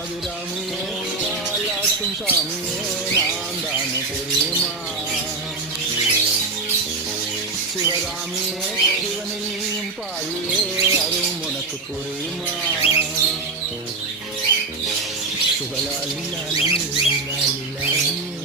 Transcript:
அபிராமியே வாழாட்டும் சாமியே நான் தானே தெரியுமா? சிவகாமியே சிவனில் நீயும் பாவியே அதுவும் உனக்கு புரியுமா? சுகலாலி லாலி லாலி லாலி